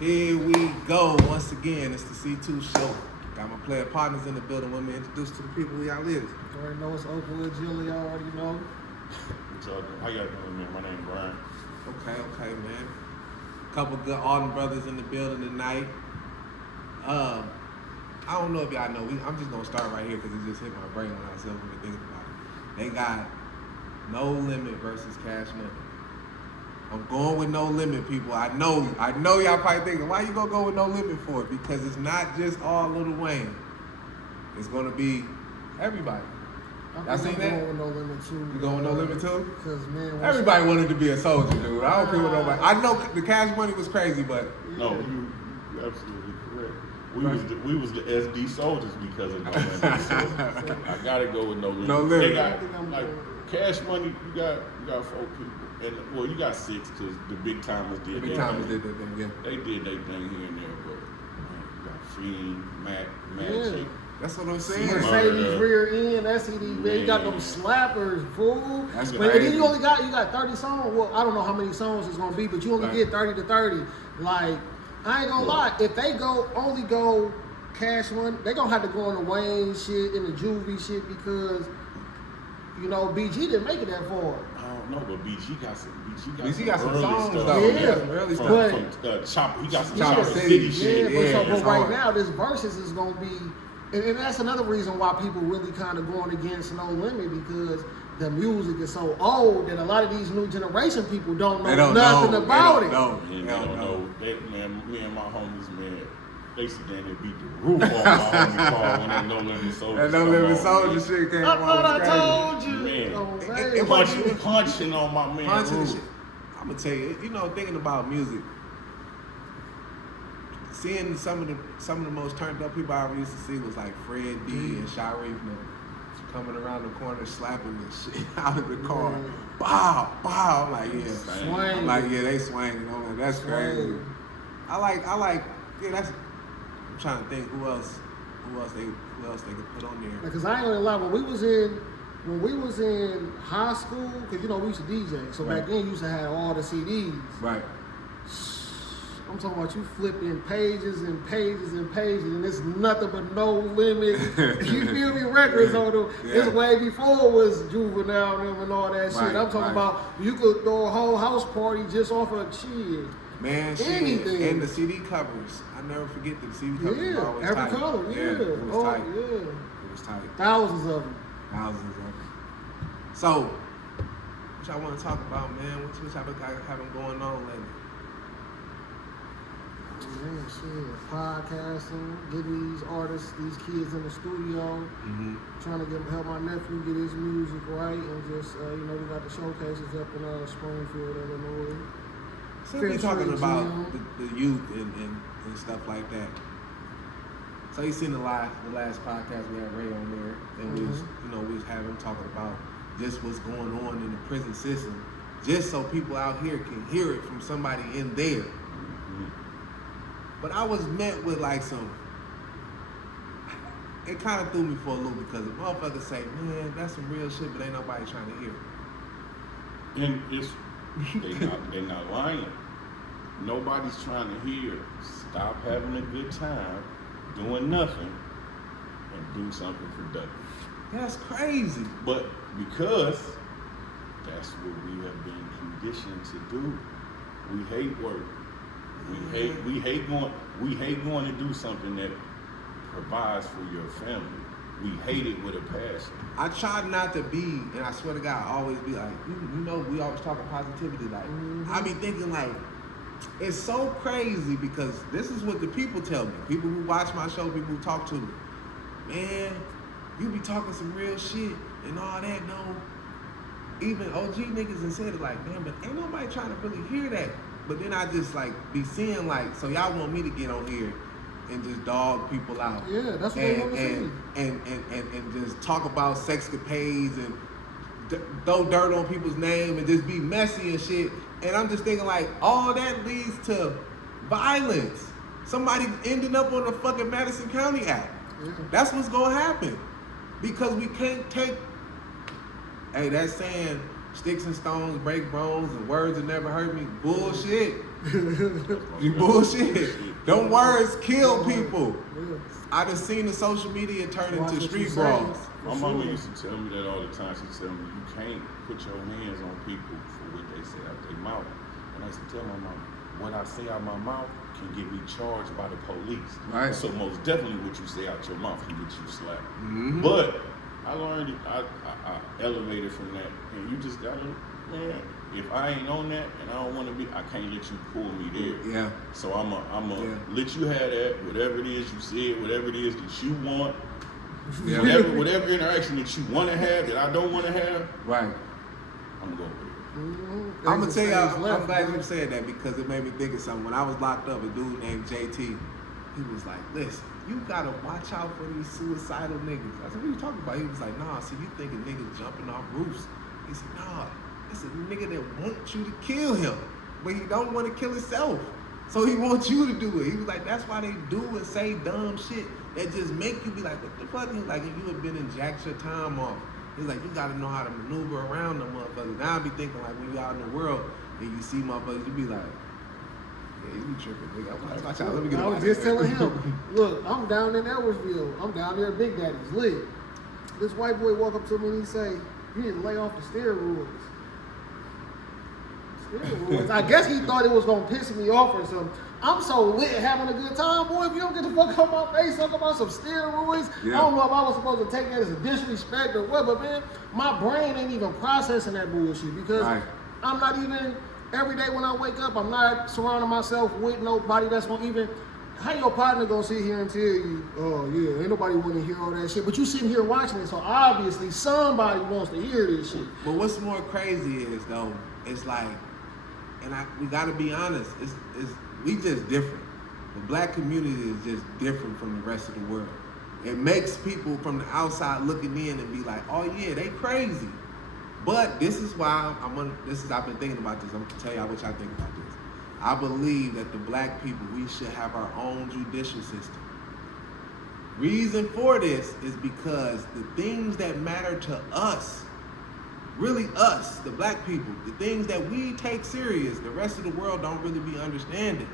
Here we go once again. It's the C2 show. Got my player partners in the building. Want me to introduce to the people who y'all is. You already know it's Oakwood, Jilly, y'all already know. How y'all doing, man? My name is Brian. Okay, man. Couple good Alden brothers in the building tonight. I don't know if y'all know. I'm just gonna start right here because it just hit my brain when I was thinking about it. They got No Limit versus Cash Money. I'm going with No Limit, people. I know y'all probably thinking, why you gonna go with No Limit for it? Because it's not just all Lil Wayne. It's gonna be everybody. Y'all seen that? I'm going with No Limit too. You going with No Limit too? Because man, everybody wanted to be a soldier, dude. I don't care what nobody. I know the Cash Money was crazy, but no, you absolutely correct. We was the SD soldiers because of No Limit. So I gotta go with No Limit. No Limit. They got, Cash Money. You got 4 people. And well, you got 6 because the big timers did. The big timers did their thing, yeah. They did their thing here and there, but man, you got Fiend, Magic. That's what I'm saying. Mercedes rear end, that CD, man. You got them slappers, fool. That's but crazy. then you got 30 songs. Well, I don't know how many songs it's gonna be, but you only get 30 to 30. Like, I ain't gonna lie, if they only go Cash Money, they gonna have to go on the Wayne shit and the Juvie shit because BG didn't make it that far. No, but BG got some songs stuff. though. Yeah. Some early From stuff. Chopper. He got some Chopper Chopper City City shit. But right hard. now, this versus is going to be, and that's another reason why people really kind of going against No Limit because the music is so old that a lot of these new generation people don't know nothing about it. They don't know. Me and my homies, man, they used to down there beat the roof off my homie car when that No Limit Soldier. That No Limit Soldier shit came on. I thought I told you. Man, punching on my man. Punching shit. I'm gonna tell you, thinking about music, seeing some of the most turned up people I ever used to see was like Fred D and Sharif coming around the corner slapping this shit out of the car. Bow. I'm like, yeah. Swing. I'm like, yeah, they swinging. I'm like, that's crazy. I like, yeah, that's. I'm trying to think who else they could put on there. Because I ain't gonna lie, when we was in high school, because we used to DJ, so back then you used to have all the CDs. Right. I'm talking about you flipping pages and pages and pages, and it's nothing but No Limit. You feel me? Records on them. Yeah. It's way before it was Juvenile and all that shit. I'm talking about you could throw a whole house party just off of a cheer. Man, shit. Anything. And the CD covers. I never forget that the CD covers were always every tight. color, It was tight. Yeah. It was tight. Thousands of them. So, what y'all want to talk about, man? What y'all having going on lately? Man, shit. Podcasting, getting these artists, these kids in the studio, trying to help my nephew get his music right, and just, we got the showcases up in Springfield, Illinois. So we talking about the youth and stuff like that. So you seen the last podcast we had Ray on there, and we was having talking about just what's going on in the prison system, just so people out here can hear it from somebody in there. But I was met with it kind of threw me for a loop because the motherfuckers say, man, that's some real shit, but ain't nobody trying to hear it. And they're not lying. Nobody's trying to hear. Stop having a good time, doing nothing, and do something productive. That's crazy. But because that's what we have been conditioned to do. We hate work. We hate going to do something that provides for your family. We hate it with a passion. I try not to be, and I swear to God, I always be like, we always talking positivity. Like, I be thinking like, it's so crazy because this is what the people tell me. People who watch my show, people who talk to me. Man, you be talking some real shit and all that. No, even OG niggas and said it like, man, but ain't nobody trying to really hear that. But then I just be seeing so y'all want me to get on here and just dog people out. Yeah, that's what they want to see. And just talk about sexcapades and throw dirt on people's name and just be messy and shit. And I'm just thinking all that leads to violence. Somebody ending up on the fucking Madison County app. Yeah. That's what's gonna happen. Because we can't take, hey, that saying, sticks and stones break bones and words that never hurt me. Bullshit. You bullshit. Them words kill people. I done seen the social media turn into street brawls. My mama used to tell me that all the time. She tell me you can't put your hands on people for what they say out their mouth. And I used to tell my mama, what I say out my mouth can get me charged by the police. Right. So most definitely what you say out your mouth can get you slapped. Mm-hmm. But I learned, I elevated from that. And you just gotta, man, if I ain't on that and I don't want to be, I can't let you pull me there. Yeah. So I'm let you have that, whatever it is you said, whatever it is that you want, Yeah. whatever interaction that you want to have that I don't want to have, Right. I'm going with it. Mm-hmm. I'm gonna tell y'all, I'm glad you said that because it made me think of something. When I was locked up, a dude named JT, he was like, listen, you gotta watch out for these suicidal niggas. I said, what are you talking about? He was like, nah, see, you thinking niggas jumping off roofs. He said, nah, it's a nigga that wants you to kill him, but he don't want to kill himself. So he wants you to do it. He was like, that's why they do and say dumb shit that just make you be like, what the fuck? He's like, if you have been and jacked your time off, he's like, you gotta know how to maneuver around them motherfuckers. Now I be thinking like when you out in the world and you see motherfuckers, you be like, yeah, you be tripping, nigga. Watch out. Let me get I was just telling him, look, I'm down in Edwardsville. I'm down there at Big Daddy's lit. This white boy walk up to me and he say, you need to lay off the steroids. Steroids. I guess he thought it was gonna piss me off or something. I'm so lit having a good time, boy. If you don't get the fuck out my face, talk about some steroids. Yeah. I don't know if I was supposed to take that as a disrespect or what, but man, my brain ain't even processing that bullshit because Right. I'm not even, every day when I wake up, I'm not surrounding myself with nobody that's gonna even, how your partner gonna sit here and tell you, oh yeah, ain't nobody wanna hear all that shit, but you sitting here watching it, so obviously somebody wants to hear this shit. But what's more crazy is though, it's like, and we gotta be honest, it's we just different. The black community is just different from the rest of the world. It makes people from the outside looking in and be like, oh yeah, they crazy. But this is why I've been thinking about this. I'm gonna tell y'all what y'all think about this. I believe that the black people, we should have our own judicial system. Reason for this is because the things that matter to us, really us, the black people, the things that we take serious, the rest of the world don't really be understanding.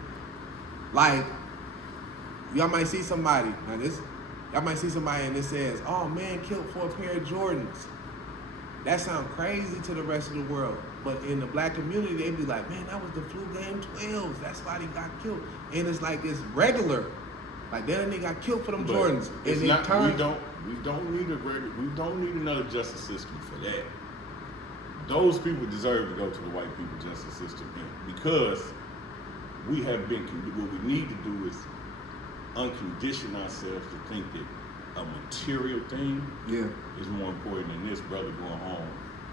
Like, y'all might see somebody, y'all might see somebody and it says, oh man, killed for a pair of Jordans. That sounds crazy to the rest of the world. But in the black community, they be like, man, that was the flu game 12s. That's why they got killed. And it's like, it's regular. Like, then they got killed for them But Jordans. it's And not, turn, we don't need another justice system for that. Those people deserve to go to the white people justice system because we have been, what we need to do is uncondition ourselves to think that a material thing is more important than this brother going home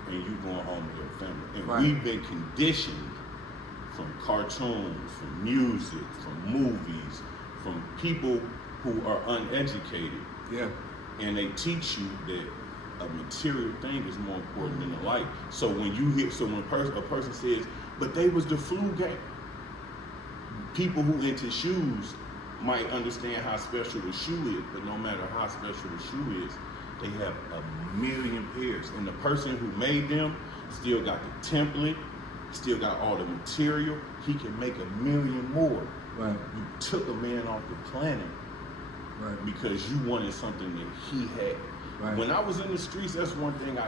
and you going home with your family. And Right. we've been conditioned from cartoons, from music, from movies, from people who are uneducated. Yeah. And they teach you that a material thing is more important than the life. So when you hear, when a person says, but they was the flu game, people who into shoes might understand how special the shoe is, but no matter how special the shoe is, they have a million pairs. And the person who made them still got the template, still got all the material. He can make a million more. Right. You took a man off the planet Right. because you wanted something that he had. Right. When I was in the streets, that's one thing I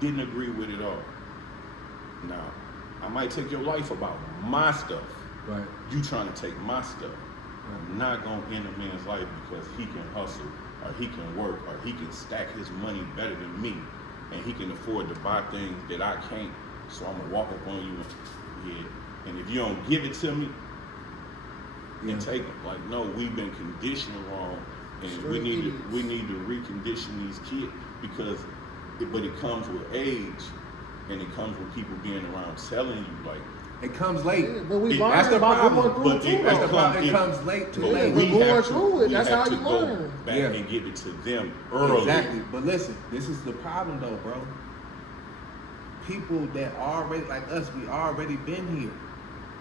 didn't agree with at all. Now, I might take your life about my stuff. Right. You trying to take my stuff. I'm not gonna end a man's life because he can hustle, or he can work, or he can stack his money better than me, and he can afford to buy things that I can't. So I'm gonna walk up on you and if you don't give it to me, then take it. Like, no, we've been conditioned wrong, and we need to recondition these kids because, but it comes with age, and it comes with people being around telling you like. It comes late. Yeah, but we That's learned the about problem. going through But it too. That's the though. problem. It comes late too But late. we going have through it. we That's have how to you go learn. back Yeah. and give it to them early. Exactly. But listen, this is the problem though, bro. People that already like us, we already been here.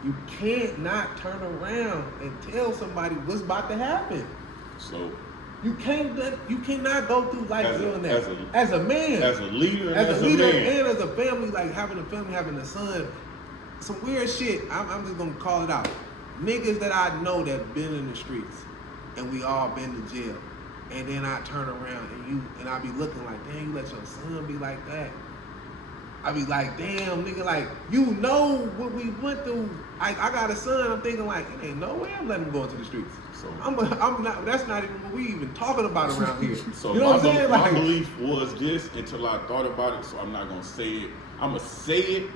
You can't not turn around and tell somebody what's about to happen. So You cannot go through life doing that. As a man, as a leader, and as a leader, man. and as a family, like having a family, having a son, some weird shit. I'm just gonna call it out. Niggas that I know that been in the streets, and we all been to jail, and then I turn around and I be looking like, damn, you let your son be like that. I be like, damn, nigga, like, you know what we went through. I got a son. I'm thinking like, it ain't no way I'm letting him go into the streets. So I'm not. That's not even what we even talking about around here. So you know what I'm saying? My belief was this until I thought about it. So I'm not gonna say it. I'm gonna say it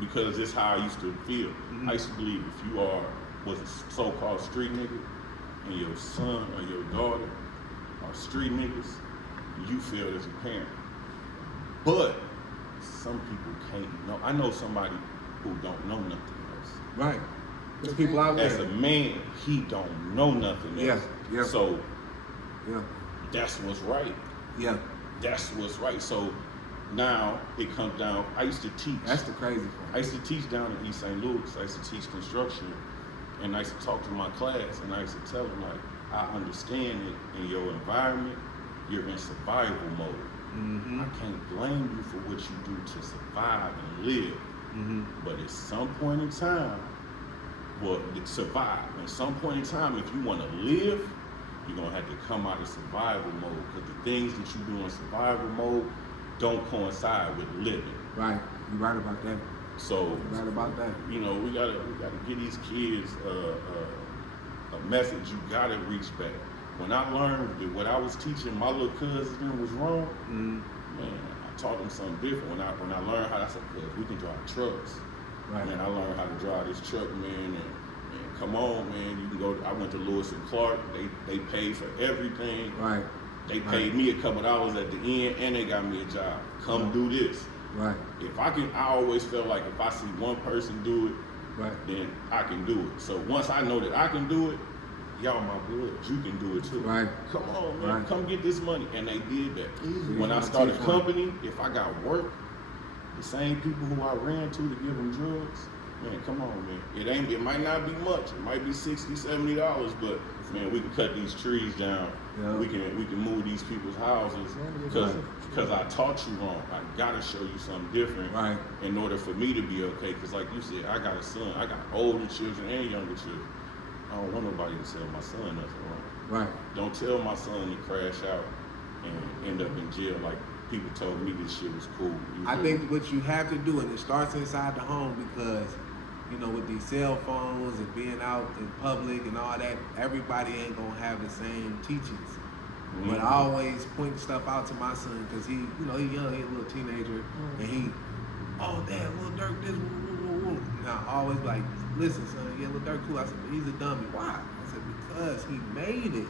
because it's how I used to feel. Mm-hmm. I used to believe if you was a so-called street nigga, and your son or your daughter are street niggas, you failed as a parent. But some people can't know. I know somebody who don't know nothing else. Right. There's people out there. As a man, he don't know nothing else. Yeah. So yeah, that's what's right. Yeah. That's what's right. So now it comes down. I used to teach. That's the crazy part. I used to teach down in East St. Louis. I used to teach construction, and I used to talk to my class, and I used to tell them like, I understand it in your environment. You're in survival mode. Mm-hmm. I can't blame you for what you do to survive and live. Mm-hmm. But at some point in time, survive. At some point in time, if you want to live, you're going to have to come out of survival mode, because the things that you do in survival mode don't coincide with living. Right. You're right about that. So, you're right about that. You know, we gotta give these kids a message. You gotta reach back. When I learned that what I was teaching my little cousin was wrong, man, I taught them something different. When I learned how, I said, cuz we can drive trucks. Right. Man, I learned how to drive this truck, man, and come on, man, you can go. I went to Lewis and Clark. They paid for everything. Right. They paid me a couple dollars at the end, and they got me a job. Come do this. Right. If I can, I always felt like if I see one person do it, right, then I can do it. So once I know that I can do it, y'all my blood, you can do it too. Right. Come on, man, come get this money. And they did that. Easy. When I started a company, if I got work, the same people who I ran to give them drugs, man, come on, man. It might not be much. It might be $60, $70, but man, we can cut these trees down. Yeah. We can move these people's houses because I taught you wrong. I gotta show you something different, right, in order for me to be okay. Because like you said, I got a son. I got older children and younger children. I don't want nobody to tell my son nothing wrong. Right. Don't tell my son to crash out and end up in jail like people told me this shit was cool. I think what you have to do, and it starts inside the home, because you know, with these cell phones and being out in public and all that, everybody ain't gonna have the same teachings. Mm-hmm. But I always point stuff out to my son, because he, you know, he's young, he's a little teenager, and he, oh, damn, Lil Durk, this, woo. Now I always like, listen, son, yeah, Lil Durk cool. I said, but he's a dummy. Why? I said, because he made it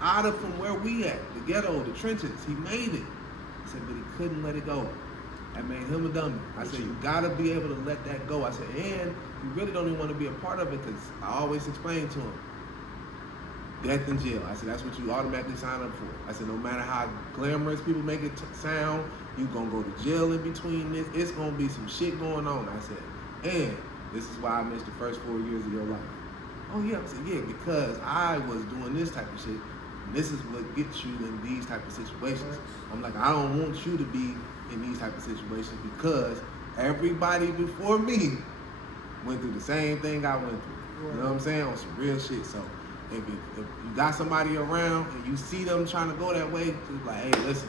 out of from where we at, the ghetto, the trenches. He made it. I said, but he couldn't let it go. That made him a dummy. I said, you gotta be able to let that go. I said, and you really don't even want to be a part of it, because I always explain to him, death in jail. I said, that's what you automatically sign up for. I said, no matter how glamorous people make it sound, you gonna go to jail in between this. It's gonna be some shit going on. I said, and this is why I missed the first 4 years of your life. Oh yeah, I said, yeah, because I was doing this type of shit. And this is what gets you in these type of situations. I'm like, I don't want you to be in these type of situations, because everybody before me went through the same thing I went through. You know what I'm saying? On some real shit. So if you got somebody around and you see them trying to go that way, just like, hey, listen,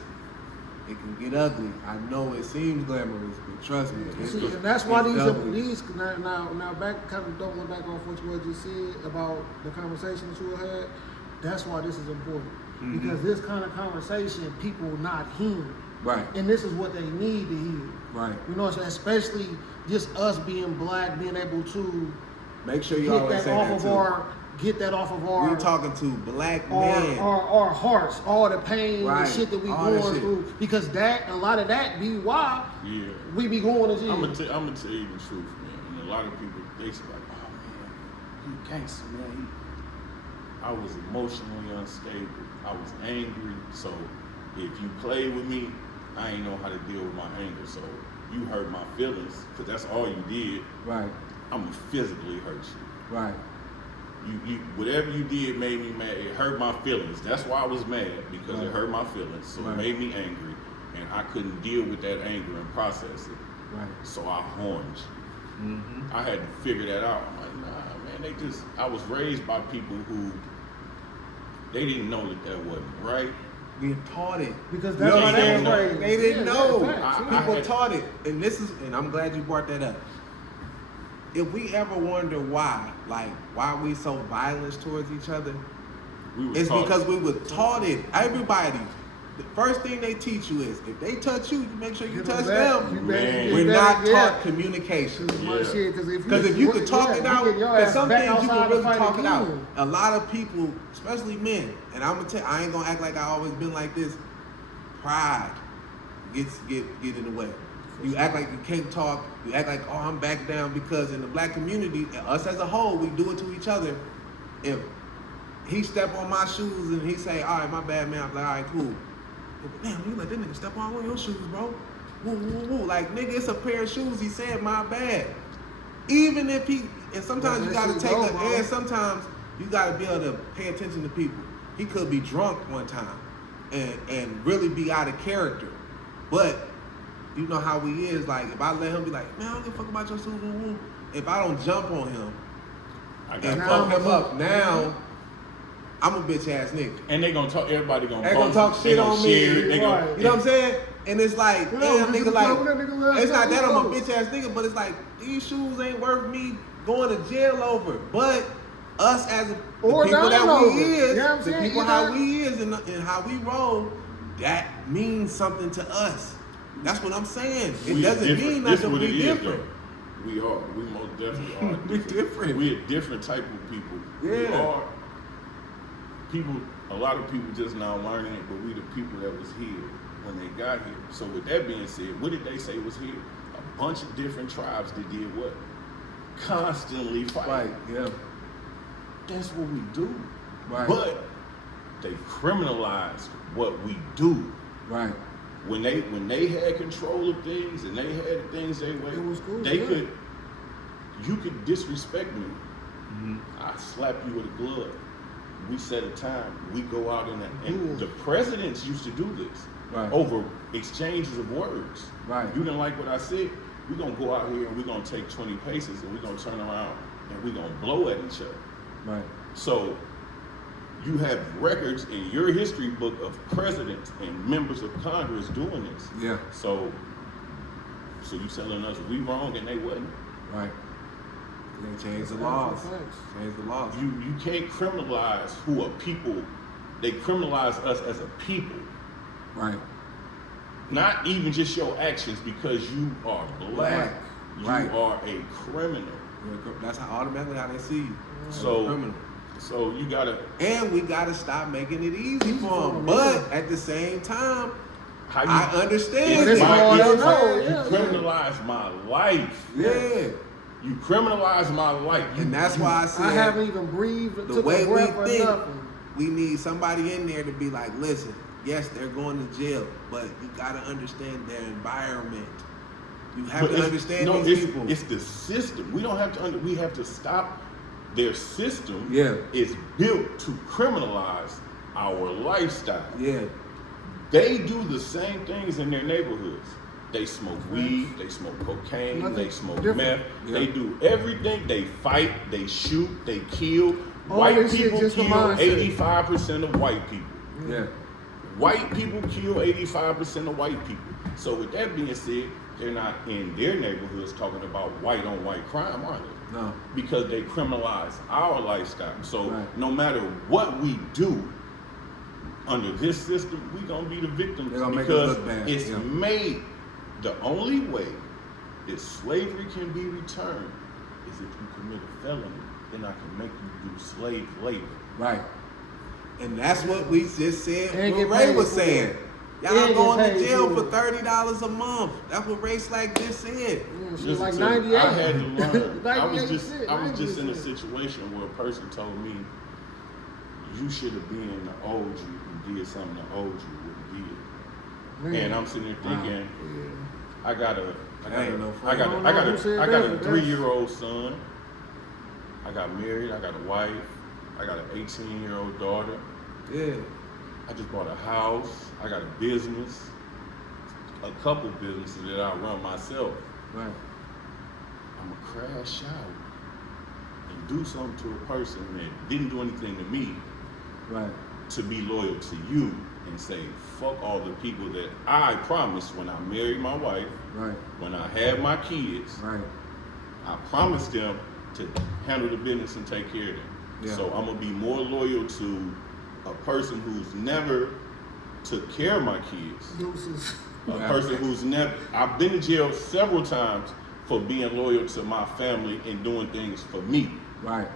it can get ugly. I know it seems glamorous, but trust me. See, and that's why these now back, kind of doubling back off what you just said about the conversation that you had. That's why this is important, because this kind of conversation people not hearing. Right. And this is what they need to hear. Right. You know what I'm saying? Especially just us being black, being able to make sure you always say that too. Get that off of our. We're talking to black men. Our hearts, all the pain and shit that we all going through. Because a lot of that be why we be going to jail. I'm gonna tell you the truth, man. And a lot of people, they say like, oh man, you gangster, man. I was emotionally unstable. I was angry. So if you play with me, I ain't know how to deal with my anger. So you hurt my feelings, because that's all you did. Right. I'm gonna physically hurt you. Right. You whatever you did made me mad. It hurt my feelings. That's why I was mad, because it hurt my feelings. So it made me angry, and I couldn't deal with that anger and process it. Right. So I horned you. Mm-hmm. I had to figure that out. I'm like, nah, man. I was raised by people who they didn't know that wasn't right. We taught it because that's why they were raised. They didn't know. People I taught it, and I'm glad you brought that up. If we ever wonder why we so violent towards each other, it's because we were taught it. Everybody, the first thing they teach you is if they touch you, you make sure you touch them. We're not taught communication. Because if you could talk it out, because some things you can really talk it out. A lot of people, especially men, and I'm gonna tell, I ain't gonna act like I always been like this. Pride get in the way. You act like you can't talk. You act like, oh, I'm back down, because in the black community, us as a whole, we do it to each other. If he step on my shoes and he say, all right, my bad, man, I'm like, all right, cool. Damn, you let that nigga step on your shoes, bro. Woo, woo, woo. Like, nigga, it's a pair of shoes. He said, my bad. Even if he, and sometimes you gotta take and sometimes you gotta be able to pay attention to people. He could be drunk one time and really be out of character. But you know how he is, like, if I let him be like, man, I don't give a fuck about your shoes, woo, woo. If I don't jump on him and fuck him up, now I'm a bitch ass nigga. And they gonna talk, everybody gonna talk shit on me. You know what I'm saying? And it's like, damn, nigga, like, it's not that I'm a bitch ass nigga, but it's like, these shoes ain't worth me going to jail over. But us as the people that we is, the people how we is and how we roll, that means something to us. That's what I'm saying. It doesn't mean nothing. We different. We are. We most definitely are. We different. We a different type of people. Yeah. We are people. A lot of people just now learning it, but we the people that was here when they got here. So with that being said, what did they say was here? A bunch of different tribes that did what? Constantly fight. Right. Yeah. That's what we do. Right. But they criminalized what we do. Right. When they had control of things and they had things their way, it was cool, you could disrespect me. Mm-hmm. I slap you with a glove. We set a time. We go out and the presidents used to do this over exchanges of words. Right. You didn't like what I said? We're gonna go out here and we're gonna take 20 paces and we're gonna turn around and we're gonna blow at each other. Right. So you have records in your history book of presidents and members of Congress doing this. Yeah. So you telling us we wrong and they wasn't? Right. They changed the laws. Change the laws. You can't criminalize who are people. They criminalize us as a people. Right. Not even just your actions because you are black. You are a criminal. That's automatically how they see you. So criminal. So you gotta, and we gotta stop making it easy for them. But at the same time, I understand. You criminalize my life. Yeah. You criminalize my life. And that's why I said I haven't even breathed. The way we think, we need somebody in there to be like, listen, yes, they're going to jail, but you gotta understand their environment. You have to understand these people. It's the system. We don't have to. We have to stop. Their system is built to criminalize our lifestyle. Yeah. They do the same things in their neighborhoods. They smoke weed, they smoke cocaine, they smoke meth. Yeah. They do everything. They fight, they shoot, they kill. White people kill 85% of white people. Yeah. White people kill 85% of white people. So with that being said, they're not in their neighborhoods talking about white on white crime, are they? No. Because they criminalize our lifestyle. So no matter what we do under this system, we're going to be the victims because it's made. The only way that slavery can be returned is if you commit a felony, then I can make you do slave labor. Right. And that's what we just said, what Ray was saying. Y'all going to jail for $30 a month. That's what Ray Slack just said. Yeah, like 98. I had to learn. I was just in a situation where a person told me, you should have been the OG and did something the OG would have did. And I'm sitting there thinking, I got a 3-year-old son. I got married, I got a wife, I got an 18-year-old daughter. Yeah. I just bought a house, I got a business, a couple businesses that I run myself. Right. I'm gonna crash out and do something to a person that didn't do anything to me Right. to be loyal to you and say, fuck all the people that I promised when I married my wife, Right. when I had my kids, Right. I promised them to handle the business and take care of them. Yeah. So I'm gonna be more loyal to a person who's never took care of my kids. Deuces. A person who's never, I've been in jail several times for being loyal to my family and doing things for me. Right.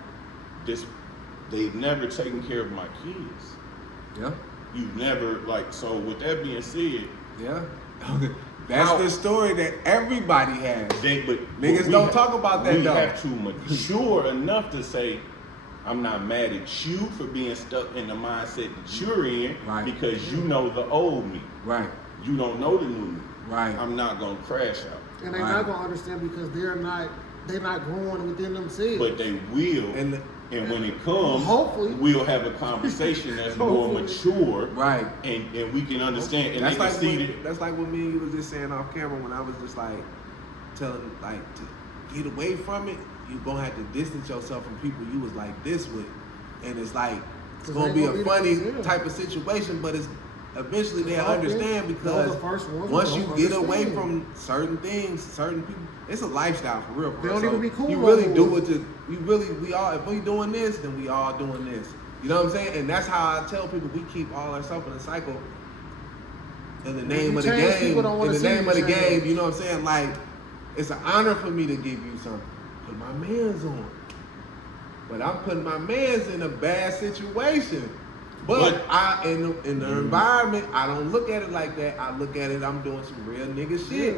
They've never taken care of my kids. Yeah. You've never, so with that being said, Yeah. That's the story that everybody has. but Niggas we don't talk about that, we though. have to mature enough to say, I'm not mad at you for being stuck in the mindset that you're in, Right. because you know the old me. Right. You don't know the new me. Right. I'm not gonna crash out. And they're Right. not gonna understand because they're not growing within themselves. But they will, And and when it comes, Hopefully. we'll have a conversation that's more Hopefully. mature, Right. and we can understand, and That's they can like see what, that. that's like what me and you was just saying off camera when I was just like telling to get away from it. You gonna have to distance yourself from people you was like this with, and it's like it's 'Cause gonna they be gonna a be funny like, yeah. type of situation, but it's eventually they'll Okay. understand Those because are the first ones once who you don't get away understand. from certain things, certain people, it's a lifestyle for real. They don't So even be cool You no really more. do what we all. If we doing this, then we all doing this. You know what I'm saying? And that's how I tell people we keep all ourselves in a cycle. In the name you of the change, game, people don't in wanna the see name you of the change. game, you know what I'm saying? Like, it's an honor for me to give you something. Put my mans on. But I'm putting my mans in a bad situation. But in the environment, I don't look at it like that. I look at it, I'm doing some real nigga shit.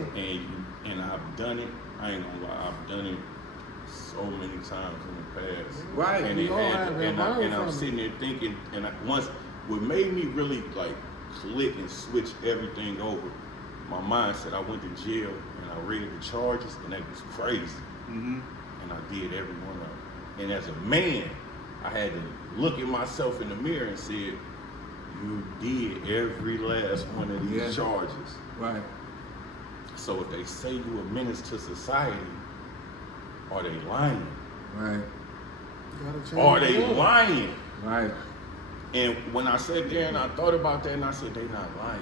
And I've done it. I ain't gonna lie, I've done it so many times in the past. Right. And, We all have that. I'm sitting there thinking, what made me really click and switch everything over, my mindset. I went to jail and I read the charges, and that was crazy. Mm-hmm. And I did every one of them. And as a man, I had to look at myself in the mirror and said, you did every last one of these charges. Right. So if they say you a menace to society, are they lying? Right. Are they lying? Right. And when I sat there and I thought about that, and I said, they not lying.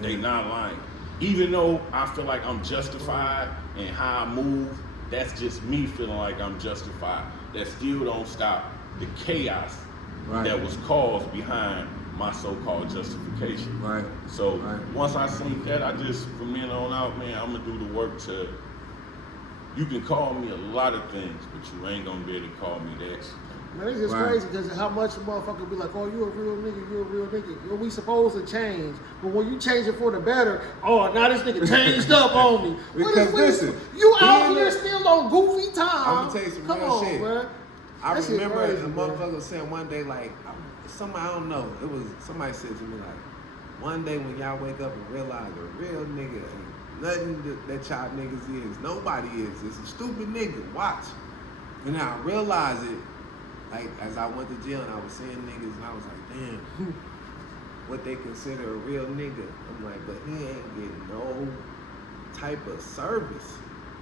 They Yeah. not lying. Even though I feel like I'm justified in how I move, that's just me feeling like I'm justified. That still don't stop the chaos that was caused behind my so-called justification. Right. So once I seen that, I just, from then on out, man, I'm gonna do the work to, you can call me a lot of things, but you ain't gonna be able to call me that. Man, it's just crazy because how much a motherfucker be like, oh, you a real nigga, you a real nigga. Well, we supposed to change, but when you change it for the better, oh, now this nigga changed up on me. Because listen, you out here still on goofy time. I'm gonna tell you some real shit. Bro. I That shit remember crazy, a bro. motherfucker saying one day, like, somebody, I don't know, it was, somebody said to me, like, one day when y'all wake up and realize a real nigga ain't nothing that y'all niggas is. Nobody is. It's a stupid nigga. Watch. And I realized it, like, as I went to jail and I was seeing niggas and I was like, damn, what they consider a real nigga. I'm like, but he ain't getting no type of service.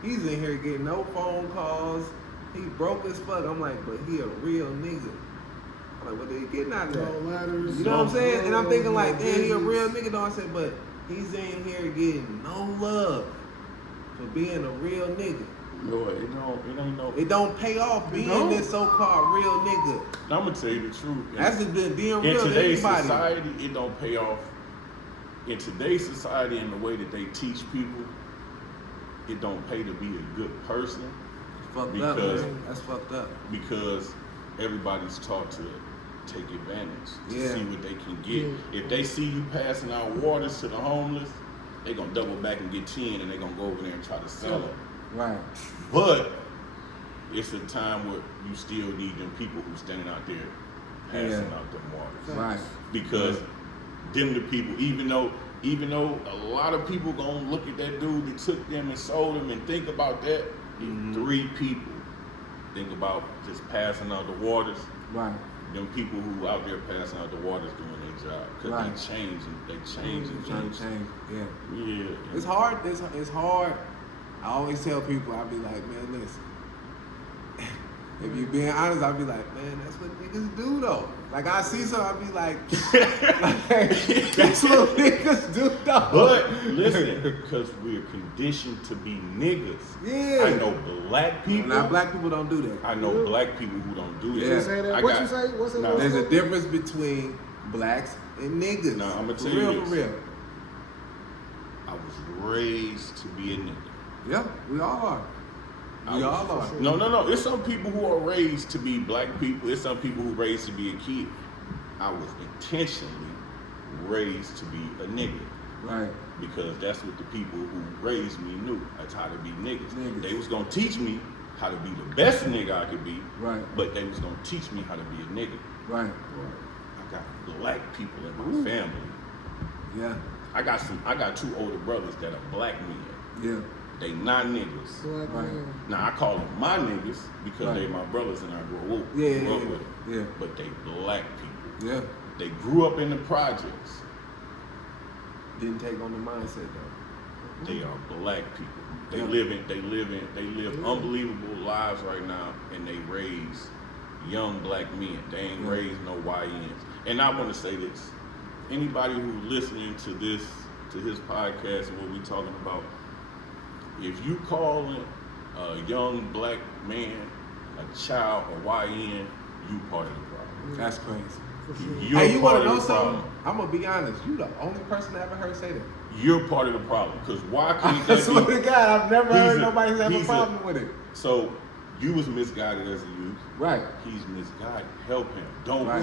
He's in here getting no phone calls. He broke as fuck. I'm like, but he a real nigga. I'm like, what are you getting out of that? No ladders, You know what I'm saying? And I'm thinking like, no damn, he a business. real nigga though. I said, but he's in here getting no love for being a real nigga. No, it ain't no. It don't pay off being this so-called real nigga. I'm gonna tell you the truth. That's just being real In to today's everybody. society, it don't pay off. In today's society, and the way that they teach people, it don't pay to be a good person Fucked up, man. That's fucked up. because everybody's taught to take advantage, to Yeah. see what they can get. If they see you passing out waters to the homeless, they gonna double back and get 10, and they gonna go over there and try to sell them. Right. But it's a time where you still need them people who's standing out there passing out them waters. Right. Because them the people, even though a lot of people gonna look at that dude that took them and sold them and think about that, if 3 people think about just passing out the waters. Right. Them people who out there passing out the waters doing their job, cause Right. they changing Trying things. to change. Yeah. Yeah. It's hard. It's hard. I always tell people, I be like, man, listen. If you being honest, I'll be like, man, that's what niggas do though. Like I see something, I'll be like, that's what niggas do though. But listen, because we're conditioned to be niggas. Yeah. I know black people. Now black people don't do that. I know black people who don't do Yeah. that. You say that? I What got- you say? What's it? Nah, There's a difference between blacks and niggas. Nah, I'ma For tell you real, this. for real. I was raised to be a nigga. Yeah, we all are. We all are. No. It's some people who are raised to be black people. It's some people who are raised to be a kid. I was intentionally raised to be a nigga. Right. Because that's what the people who raised me knew. That's how to be niggas. Niggas. They was gonna teach me how to be the best nigga I could be. Right. But they was gonna teach me how to be a nigga. Right. I got black people in my family. Yeah. I got 2 older brothers that are black men. Yeah. They not niggas. Black Right. man. Now I call them my niggas because Right. they my brothers and I grew up, Yeah, grew up yeah, with them. yeah. But they black people. Yeah. They grew up in the projects. Didn't take on the mindset though. They are black people. They Yeah. live unbelievable lives right now, and they raise young black men. They ain't Yeah. raised no YNs. And I want to say this: anybody who's listening to his podcast and what we talking about, if you calling a young black man a child or YN, you part of the problem. That's crazy. For sure. You're Hey, you part want of to know the something? problem. I'm gonna be honest. You the only person I ever heard say that. You're part of the problem. Because why can't I that swear be? to God, I've never heard He's a- nobody have a he's a- problem with it. So you was misguided as a youth. Right. He's misguided. Help him. Don't Right.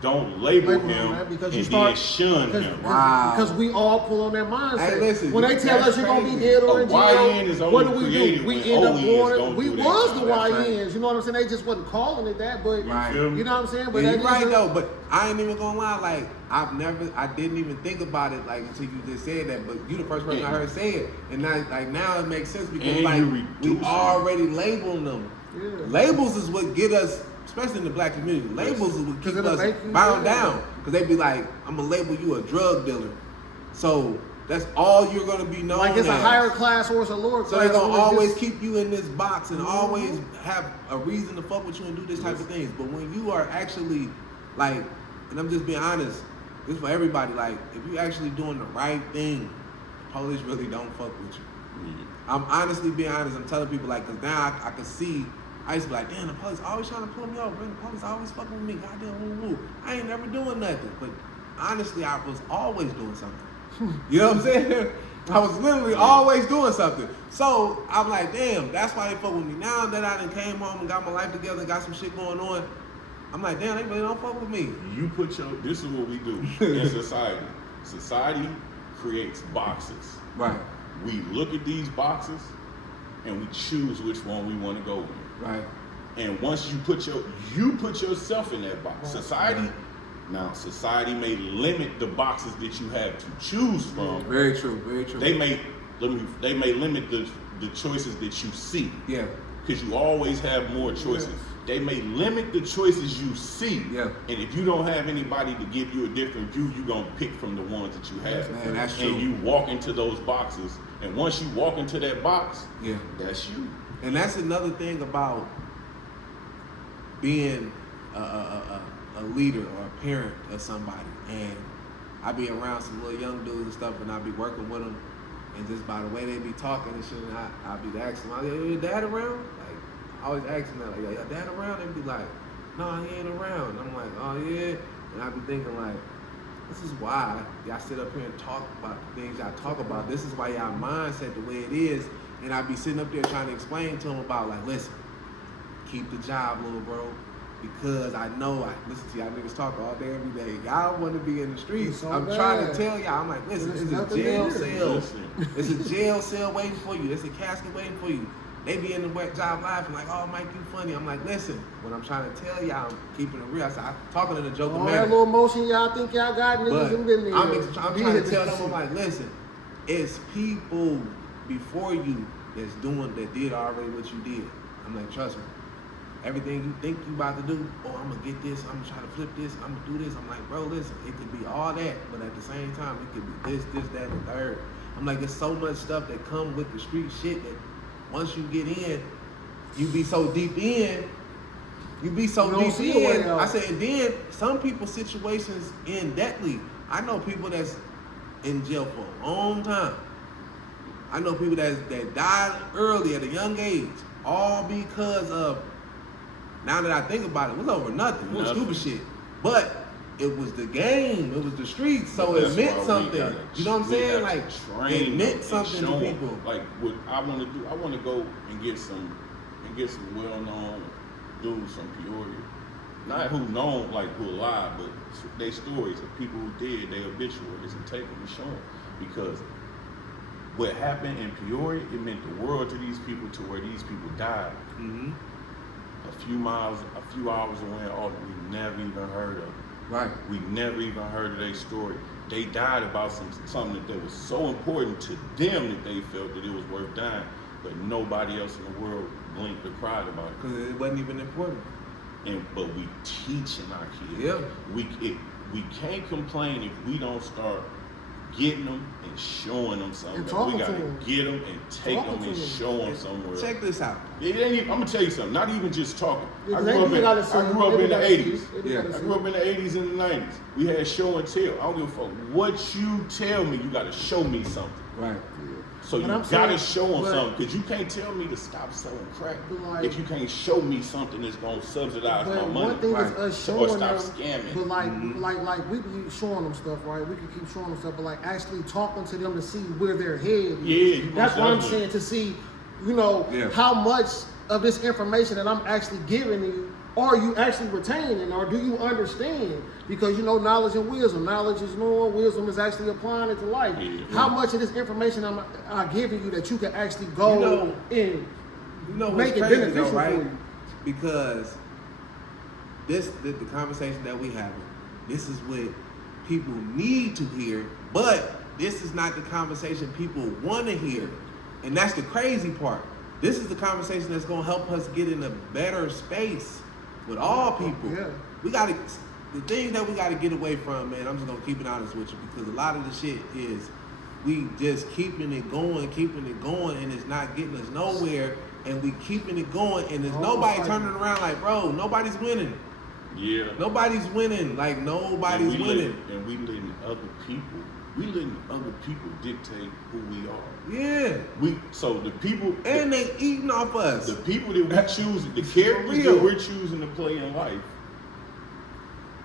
don't label Label him him, because you and start- then shun Because, him. Wow. because we all pull on that mindset. Hey, listen, when they tell that's us you're gonna be crazy. dead or A in YN is jail, only what do we created do? We when end up OEs going. don't We do that. was the That's right. YNs. You know what I'm saying? They just wasn't calling it that, but Right. feel me? you know what I'm saying? But Yeah, that you're right is a- though, but I ain't even gonna lie. Like I didn't even think about it like until you just said that. But you the first person I heard say it, and now it makes sense because And like you we reduce already labeled them. Yeah. Labels is what get us, especially in the black community. Labels is what keep 'Cause it'll us make you- bound yeah. down. Because they be like, I'm gonna label you a drug dealer, so that's all you're gonna be known like it's a as. higher class or it's a lower So class. they're gonna or it's always just- keep you in this box and always have a reason to fuck with you and do this type of things. But when you are actually like, and I'm just being honest, this for everybody, like if you actually doing the right thing, the police really don't fuck with you. I'm honestly being honest, I'm telling people like, cause now I can see, I used to be like, damn, the police always trying to pull me over, the police always fucking with me, goddamn woo woo. I ain't never doing nothing. But honestly, I was always doing something. You know what I'm saying? I was literally always doing something. So I'm like, damn, that's why they fuck with me. Now that I done came home and got my life together and got some shit going on, I'm like, damn, they really don't fuck with me. You put your. This is what we do in society. Society creates boxes. Right, We look at these boxes and we choose which one we want to go with. right, And once you put yourself in that box, society may limit the boxes that you have to choose from. very true, very true. They may limit the choices that you see, Yeah, because you always have more choices. They may limit the choices you see, Yeah. and if you don't have anybody to give you a different view, you're gonna pick from the ones that you have. Man, that's true. And you walk into those boxes, and once you walk into that box, yeah. that's you. And that's another thing about being a leader or a parent of somebody. And I be around some little young dudes and stuff, and I be working with them. And just by the way they be talking and shit, and I be asking them, "Yo, your dad around?" Like, I always asking them, like, "Your dad around?" They be like, "No, he ain't around." I'm like, "Oh yeah," and I be thinking like, this is why y'all sit up here and talk about the things y'all talk about. This is why y'all mindset the way it is. And I be sitting up there trying to explain to them about like, listen, keep the job, little bro. Because I know I listen to y'all niggas talk all day, every day. Y'all want to be in the streets. So I'm bad. trying to tell y'all. I'm like, listen, There's it's a nothing jail there. cell. Listen. It's a jail cell waiting for you. It's a casket waiting for you. They be in the wet job laughing like, oh, Mike, you funny. I'm like, listen, what I'm trying to tell y'all, I'm keeping it real. I said, I'm talking in a joking all manner. that little motion y'all think y'all got, niggas But them been there. I'm trying to tell them, I'm like, listen, it's people before you that did already what you did. I'm like, trust me. everything you think you about to do, oh, I'm gonna get this, I'm gonna try to flip this, I'm gonna do this. I'm like, bro, listen, it could be all that, but at the same time, it could be this, that, and the third. I'm like, there's so much stuff that come with the street shit that once you get in, you be so deep in. I said, and then some people's situations end deadly. I know people that's in jail for a long time. I know people that died early at a young age, all because of, now that I think about it, it was over nothing. It was stupid shit. But it was the game, it was the streets, so it meant something. You know what I'm saying? Like, it meant something to people. Like, what I want to do, I want to go and get some well-known dudes from Peoria. Not who known, like who alive, but their stories of people who did, their obituaries, and take them and show them. Because what happened in Peoria, it meant the world to these people, to where these people died. Mm-hmm. A few hours away, we never even heard of. Right. We never even heard of their story. They died about something that was so important to them that they felt that it was worth dying, but nobody else in the world blinked or cried about it. Because it wasn't even important. But we teaching our kids. Yeah. We can't complain if we don't start getting them and showing them something. We gotta get them and take them and show them somewhere. Check this out. I'm gonna tell you something. Not even just talking. I grew up in the 80s. I grew up in the 80s and the 90s. We had show and tell. I don't give a fuck what you tell me. You gotta show me something. Right. So you gotta show them something, because you can't tell me to stop selling crack if you can't show me something that's gonna subsidize my money. One thing is us showing or stop them, scamming. but like we be showing them stuff, right? We can keep showing them stuff, but like actually talking to them to see where their head is. Yeah, that's what I'm saying, to see, how much of this information that I'm actually giving you are you actually retaining, or do you understand? Because knowledge and wisdom. Knowledge is knowing, wisdom is actually applying it to life. Yeah. How much of this information I'm giving you that you can actually go and make it beneficial for you? Because the conversation that we having, this is what people need to hear, but this is not the conversation people want to hear. And that's the crazy part. This is the conversation that's going to help us get in a better space with all people. Yeah. The things that we got to get away from, man, I'm just going to keep it honest with you, because a lot of the shit is we just keeping it going, and it's not getting us nowhere, and we keeping it going, and there's nobody turning around like, bro, nobody's winning. Yeah. Nobody's winning. Like, nobody's winning. And we letting other people dictate who we are. Yeah. So the people, and they eating off us. The people that we choose, the characters that we're choosing to play in life.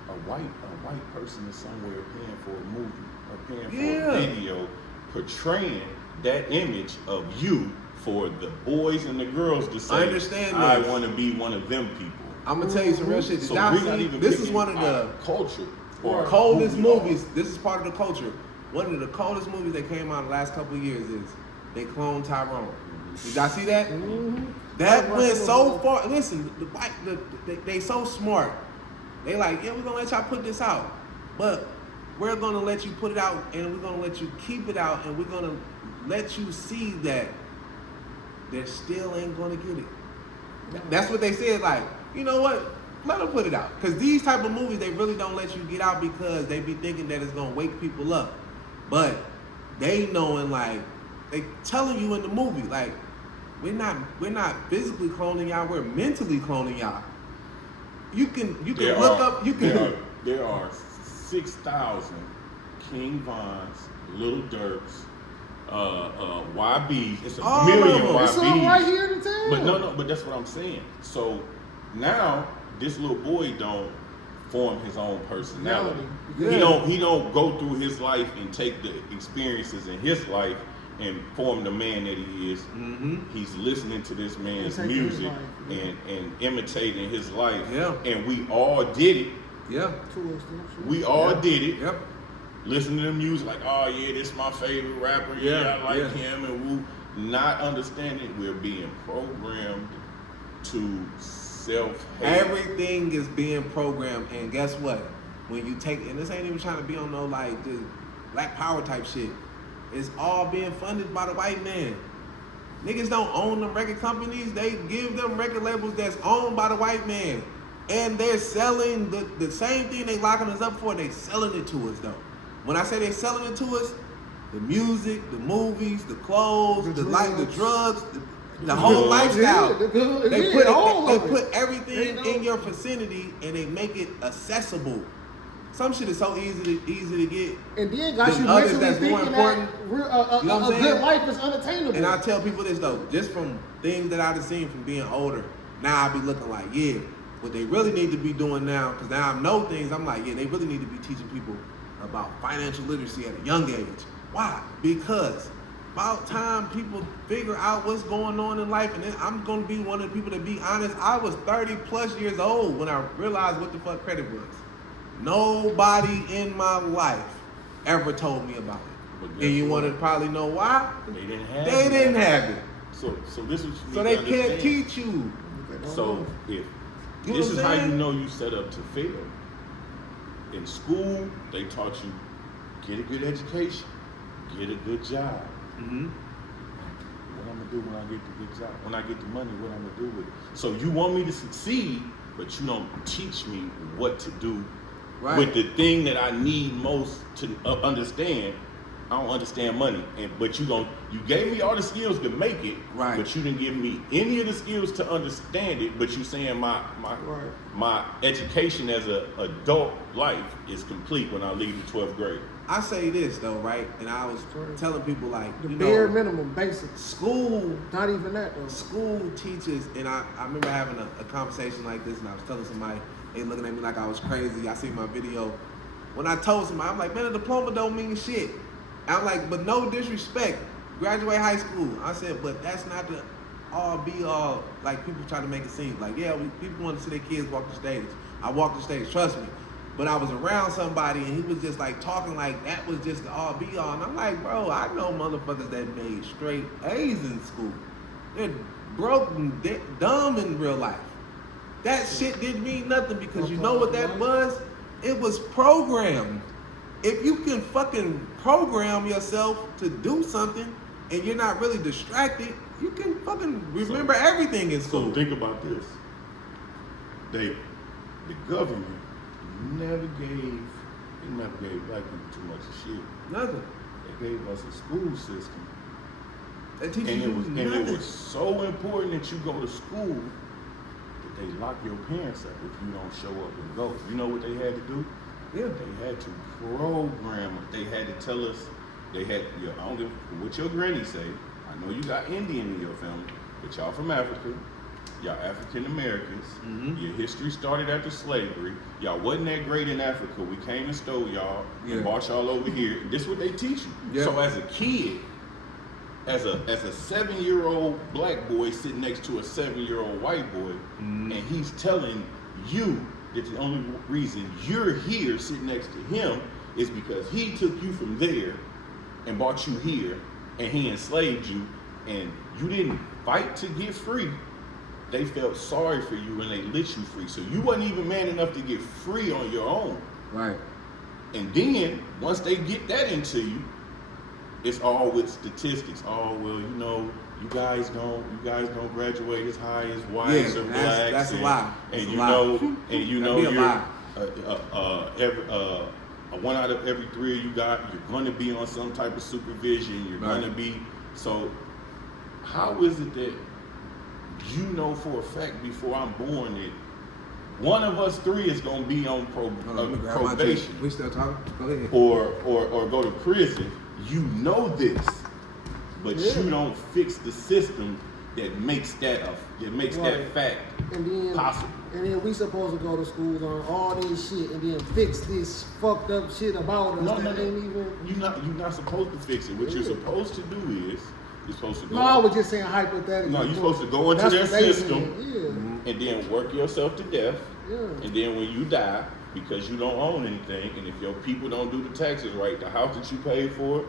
A white person is somewhere paying for a movie or paying for a video, portraying that image of you for the boys and the girls to say, I understand this. I want to be one of them people. I'm gonna tell you some real shit. So we're not even this is one of the culture coldest movies. This is part of the culture. One of the coldest movies that came out in the last couple of years is they cloned Tyrone. Did y'all see that? Mm-hmm. That went so far. Listen, they so smart. They like, yeah, we're gonna let y'all put this out, but we're gonna let you put it out, and we're gonna let you keep it out, and we're gonna let you see that they still ain't gonna get it. That's what they said. Like, you know what? Let them put it out, because these type of movies, they really don't let you get out because they be thinking that it's gonna wake people up, but they knowing, like, they telling you in the movie, like, we're not physically cloning y'all, we're mentally cloning y'all. You can look up. There are 6,000 King Vons, Little Durks, YBs. It's a million YBs. It's all right here in town. But that's what I'm saying. So now this little boy don't form his own personality. Yeah. He don't go through his life and take the experiences in his life and form the man that he is. Mm-hmm. He's listening to this man's music and imitating his life. Yeah. And we all did it. Yeah. We all did it. Yep. Listening to the music like, oh yeah, this is my favorite rapper. Yeah, I like him, and woo. Not understanding we're being programmed to self-hate. Everything is being programmed, and guess what? When you take, and this ain't even trying to be on no like this Black Power type shit. It's all being funded by the white man. Niggas don't own them record companies. They give them record labels that's owned by the white man. And they're selling the same thing they locking us up for, they selling it to us though. When I say they're selling it to us, the music, the movies, the clothes, the drugs, the whole lifestyle. They put everything in your vicinity and they make it accessible. Some shit is so easy to get. And then got you mentally thinking that a good life is unattainable. And I tell people this though, just from things that I've seen from being older, now I be looking like, yeah, what they really need to be doing now, because now I know things, I'm like, yeah, they really need to be teaching people about financial literacy at a young age. Why? Because about time people figure out what's going on in life, and then I'm going to be one of the people that be honest, I was 30 plus years old when I realized what the fuck credit was. Nobody in my life ever told me about it. And you want to probably know why? They didn't have it. So this is what you so need they to can't understand. teach you. So if You this know is what how I'm you saying? know you set up to fail. In school, they taught you get a good education, get a good job. Mm-hmm. What I'm gonna do when I get the good job? When I get the money, what I'm gonna do with it? So you want me to succeed, but you don't teach me what to do with the thing that I need most to understand. I don't understand money, but you gave me all the skills to make it, but you didn't give me any of the skills to understand it. But you saying my education as an adult life is complete when I leave the 12th grade. I say this though, right? And I was telling people like, the bare minimum, basic. School, not even that though. School teaches, and I remember having a conversation like this, and I was telling somebody, they looking at me like I was crazy. I see my video. When I told somebody, I'm like, man, a diploma don't mean shit. I'm like, but no disrespect, graduate high school. I said, but that's not the all be all, like people try to make it seem. Like, yeah, people want to see their kids walk the stage. I walked the stage, trust me. But I was around somebody and he was just like talking like that was just the all be all. And I'm like, bro, I know motherfuckers that made straight A's in school. They're broke and dumb in real life. That shit didn't mean nothing because you know what that was? It was programmed. If you can fucking program yourself to do something and you're not really distracted, you can fucking remember everything in school. So think about this. The government never gave black people too much of shit. Nothing. They gave us a school system. They teach you nothing. And it was so important that you go to school that they lock your parents up if you don't show up and go. You know what they had to do? Yeah. They had to program. They had to tell us. I don't give what your granny say. I know you got Indian in your family, but y'all from Africa. Y'all African Americans. Mm-hmm. Your history started after slavery. Y'all wasn't that great in Africa. We came and stole y'all and brought y'all over here. This is what they teach you. Yeah. So as a kid, as a 7-year-old black boy sitting next to a 7-year-old white boy, and he's telling you that the only reason you're here sitting next to him is because he took you from there and brought you here and he enslaved you and you didn't fight to get free. They felt sorry for you and they lit you free. So you wasn't even man enough to get free on your own. Right. And then once they get that into you, it's all with statistics. Oh, well, you guys don't graduate as high as whites or blacks. That's a lie. And you know you're one out of every 3 you're going to be on some type of supervision. You're going to be. So how is it that you know for a fact before I'm born that one of us 3 is going to be on probation? We still talking? Go ahead. Or go to prison. You know this, but you don't fix the system that makes that fact possible. And then we supposed to go to school on all this shit and then fix this fucked up shit about us. You're not supposed to fix it. What you're supposed to do is you're supposed to go. No, I was just saying hypothetically. No, you're supposed to go into their system and then work yourself to death. Yeah. And then when you die, because you don't own anything, and if your people don't do the taxes right, the house that you paid for,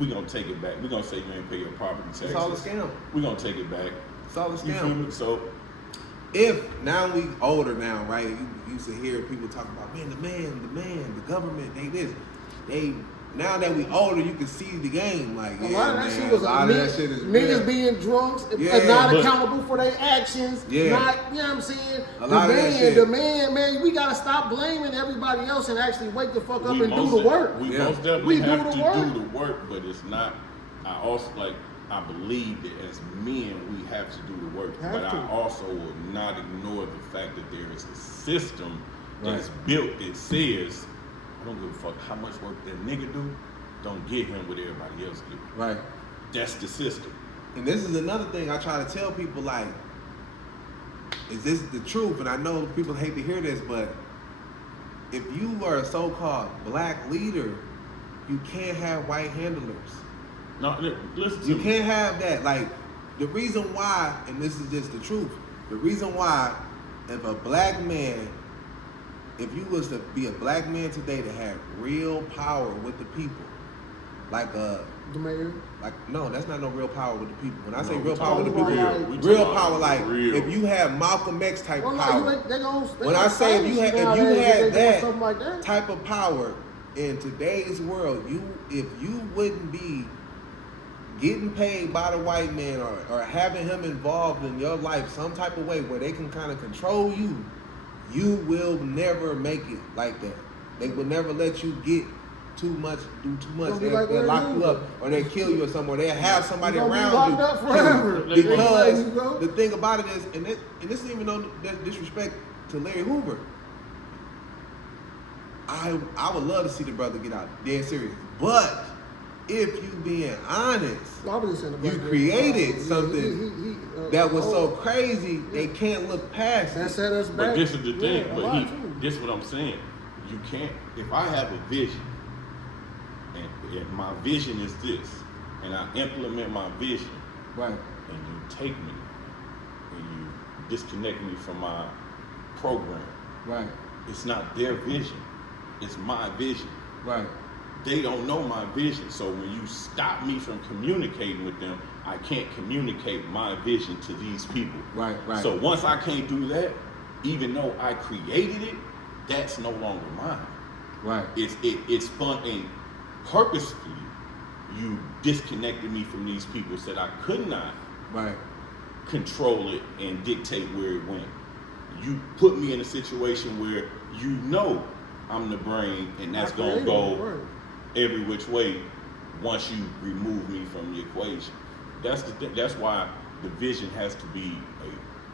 we're going to take it back. We're going to say you ain't pay your property taxes. It's all a scam. We're going to take it back. It's all a You feel me? scam. So, if now we older now, right? You used to hear people talk about, man, the government, they this. They now that we older, you can see the game. Like, A yeah, lot of that man, shit was a lot of that shit is niggas real. being drunks, Yeah, not but- accountable for their actions. Yeah. Not, you know what I'm saying? A lot of that shit. The man, we gotta stop blaming everybody else and actually wake the fuck up We and do most the work. We Yeah. most definitely We do have the to work. do the work, but it's not. I also I believe that as men we have to do the work, Have but to. I also will not ignore the fact that there is a system Right. that's built that says, I don't give a fuck how much work that nigga do. Don't get him what everybody else do. Right. That's the system. And this is another thing I try to tell people, like, is this the truth? And I know people hate to hear this, but if you are a so-called black leader, you can't have white handlers. No, listen to You me. can't have that. Like, the reason why, and this is just the truth, the reason why, if a black man, if you was to be a black man today that had real power with the people, like The mayor. like, no, that's not no real power with the people. When I say No, real we power with the talking people, about we real talking power, about like real. if you have Malcolm X type Well, power. no, they gonna When I say if you had something that like that. type of power in today's world, if you wouldn't be getting paid by the white man or having him involved in your life some type of way where they can kind of control you, you will never make it like that. They will never let you get too much, do too much. Gonna be They'll, like they'll lock Larry you up Hoover. or they'll kill you or something, or they'll have somebody You gonna be around locked you. up forever. They gonna Because let you go. the thing about it is, and this is even no disrespect to Larry Hoover, I would love to see the brother get out, dead serious. But if you being honest, Well, I was just saying the you black man. created Yeah, something that was so oh, crazy they can't look past that it. set us back. But this is the thing. Yeah, a but lot, too. this is what I'm saying. You can't. If I have a vision, and my vision is this, and I implement my vision, Right, and you take me, and you disconnect me from my program, right, it's not their vision. It's my vision. right, They don't know my vision. So when you stop me from communicating with them, I can't communicate my vision to these people. right, right. So once I can't do that, even though I created it, that's no longer mine. right, It's fun, and purposefully you disconnected me from these people, said I could not right, control it and dictate where it went. You put me in a situation where you know I'm the brain, and that's gonna go every which way once you remove me from the equation. That's the thing. That's why the vision has to be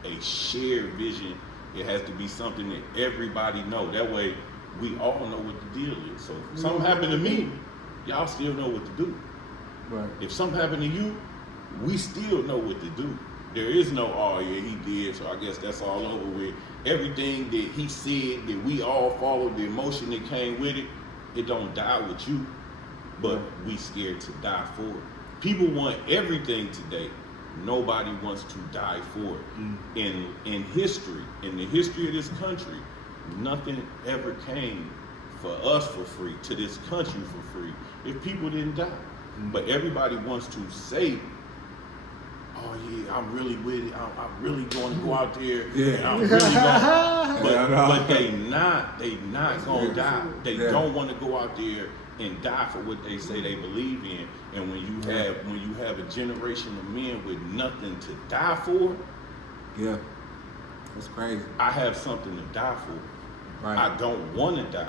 a shared vision. It has to be something that everybody know. That way we all know what the deal is. So if something happened to me, y'all still know what to do. right. If something happened to you, we still know what to do. There is no, oh yeah, he did, so I guess that's all over with. Everything that he said, that we all followed, the emotion that came with it, it don't die with you, but we scared to die for it. People want everything today. Nobody wants to die for it. In history, in the history of this country, nothing ever came for us for free, to this country for free, if people didn't die. But everybody wants to say, oh yeah, I'm really with it. I'm really going to go out there. Yeah. I'm really going. But, Yeah, I know. but they not going to die. They Yeah. don't want to go out there and die for what they say they believe in. And when you have a generation of men with nothing to die for, Yeah, that's crazy. I have something to die for. Right. I don't want to die.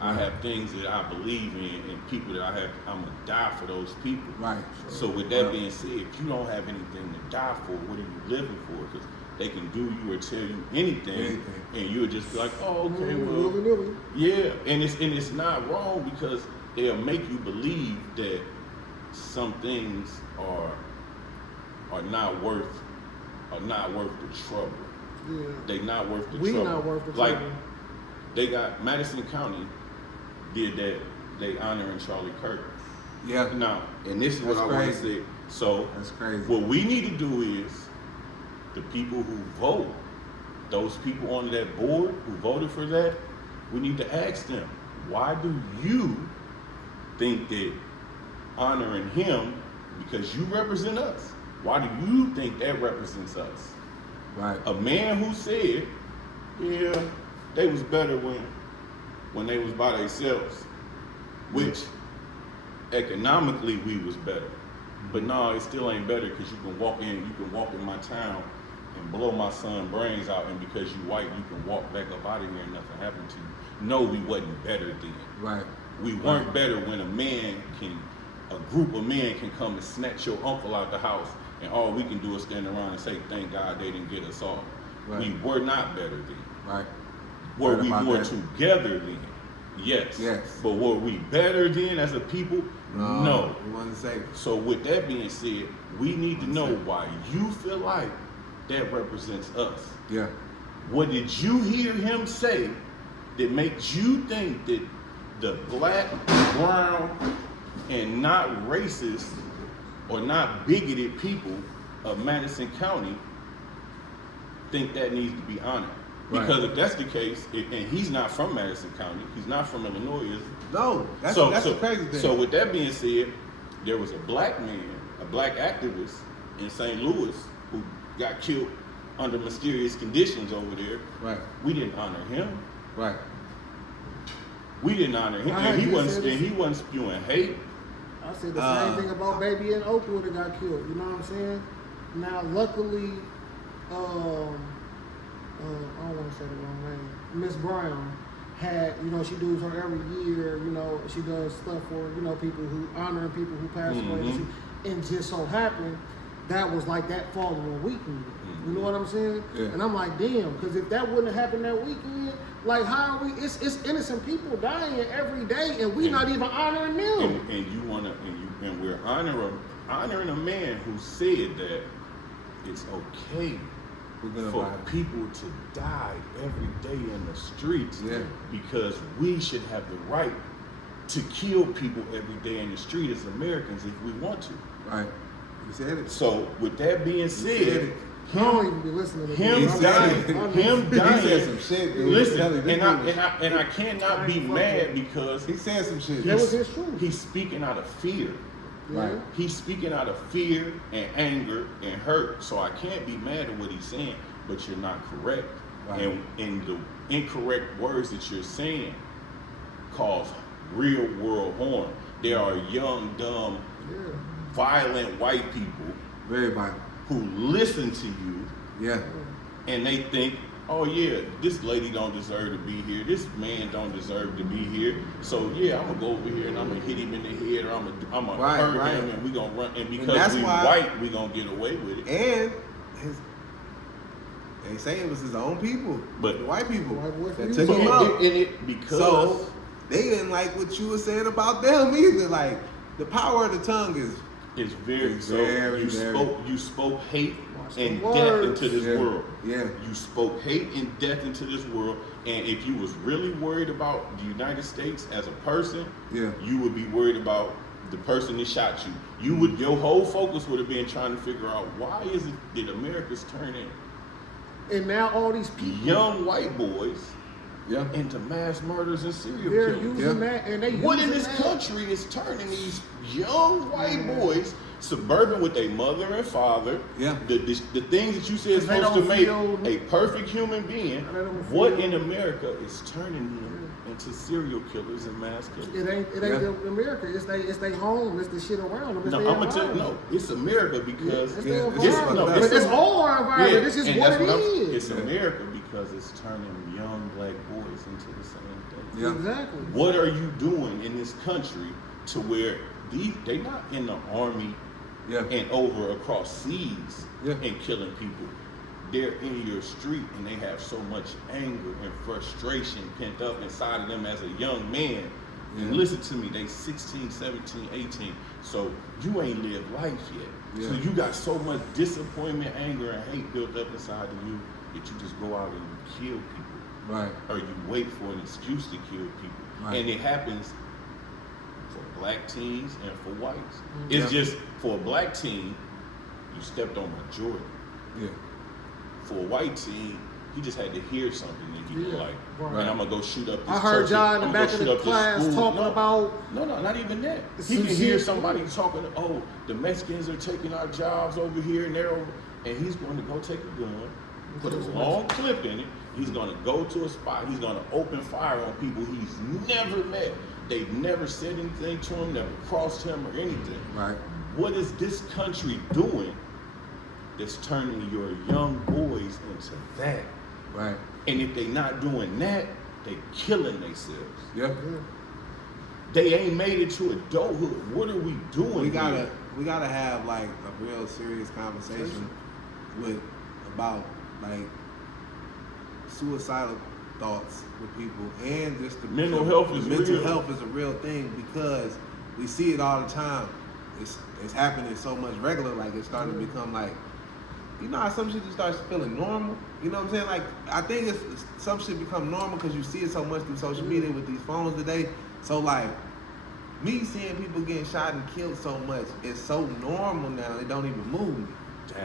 I Right. have things that I believe in and people that I'm gonna die for those people. Right. So with that being said, if you don't have anything to die for, what are you living for? Because they can do you or tell you anything, and you'll just be like, oh, okay, well, Willy-nilly. yeah. And it's not wrong, because they'll make you believe that some things are not worth the trouble. Yeah. They not worth the We trouble. not worth the like, trouble. they got Madison County did that. They honoring Charlie Kirk. Yeah, Now, and this is what That's I want to crazy. say. So, that's crazy. what we need to do is the people who vote, those people on that board who voted for that, we need to ask them, why do you think that honoring him, because you represent us, why do you think that represents us? Right. A man who said, yeah, they was better when they was by themselves, which economically we was better. But no, it still ain't better because you can walk in my town and blow my son's brains out, and because you white, you can walk back up out of here and nothing happened to you. No, we wasn't better then. Right. We weren't better when a group of men can come and snatch your uncle out the house, and all we can do is stand around and say, thank God they didn't get us off. Right. We were not better then. Right. Were Right we about more that. together then? Yes. Yes. But were we better then as a people? No. We want to say. So with that being said, we need to know why you feel like that represents us. Yeah. What did you hear him say that makes you think that the black, brown, and not racist or not bigoted people of Madison County think that needs to be honored? Right. Because if that's the case, and he's not from Madison County, he's not from Illinois, is he? No, that's the crazy thing. So with that being said, there was a black man, a black activist in St. Louis who got killed under mysterious conditions over there. Right. We didn't honor him. Right. We didn't honor him. And he wasn't spewing hate. I said the same thing about baby in Oakwood that got killed. You know what I'm saying? Now, luckily, I don't want to say the wrong name. Miss Brown had, she does her every year. She does stuff for people who honoring people who passed away, and just so happened that was like that following weekend. You know what I'm saying? Yeah. And I'm like, damn, because if that wouldn't have happened that weekend, like how are we? It's innocent people dying every day, and we not even honoring them. And we're honoring a man who said that it's okay for people to die every day in the streets, because we should have the right to kill people every day in the street as Americans if we want to. Right. You said it. So with that being said, I don't even be listening to him dying. He said some shit, dude. Listen, and I cannot be mad because he said some shit. That was his truth. He's speaking out of fear. Right. He's speaking out of fear and anger and hurt. So I can't be mad at what he's saying, but you're not correct. Right. And the incorrect words that you're saying cause real world harm. There are young, dumb, violent white people Very violent. who listen to you, Yeah. and they think, oh yeah, this lady don't deserve to be here. This man don't deserve to be here. So yeah, I'm gonna go over here and I'm gonna hit him in the head, or I'm gonna hurt him, and we gonna run. And because we white, we gonna get away with it. And they say it was his own people, But the white people that So took him out. Because So they didn't like what you were saying about them either. Like the power of the tongue is it's very It's so. very, You very- spoke hate and the death words. into this world. Yeah. You spoke hate and death into this world. And if you was really worried about the United States as a person, you would be worried about the person that shot you. Your whole focus would have been trying to figure out why is it that America's turning And now all these people, young white boys Yeah. into mass murders and serial they're killers. using that, and they What in using this that. country is turning these young white boys suburban with a mother and father? Yeah. The things that you said is They supposed to don't make feel- a perfect human being. They don't What feel- in America is turning them into serial killers and mass killers? It ain't the America. It's they home. It's the shit around them. It's No, their I'm gonna tell you, environment. no, it's America because It's Yeah, their it's just environment. fucked up. But it's all our environment. Yeah, This is and what that's it I'm- is. It's America because it's turning young black boys into the same thing. Yeah. Exactly. What are you doing in this country to where they not in the army Yeah. and over across seas Yeah. and killing people? They're in your street and they have so much anger and frustration pent up inside of them as a young man. And Yeah. listen to me, they 16, 17, 18. So you ain't lived life yet. Yeah. So you got so much disappointment, anger, and hate built up inside of you that you just go out and you kill people. Right. Or you wait for an excuse to kill people. Right. And it happens for black teens and for whites. It's just for a black teen, you stepped on majority. Yeah. For a white teen, he just had to hear something and he was like, right. man, I'm gonna go shoot up this I heard church. y'all in the I'm back gonna of shoot the up this class school." talking about. No, not even that. He Some can hear shit. somebody talking, oh, the Mexicans are taking our jobs over here and they're over, and he's going to go take a gun, put a long clip in it. He's going to go to a spot. He's going to open fire on people he's never met. They never said anything to him, never crossed him or anything. Right. What is this country doing that's turning your young boys into that? Right. And if they not doing that, they killing themselves. Yep. They ain't made it to adulthood. What are we doing? We here? gotta have like a real serious conversation about like suicidal thoughts with people, and just the Mental health is mental real. health is a real thing, because we see it all the time. It's happening so much regular, like it's starting to become like, you know how some shit just starts feeling normal. You know what I'm saying? Like I think it's some shit become normal because you see it so much through social media with these phones today. So like me seeing people getting shot and killed so much, it's so normal now. It don't even move me.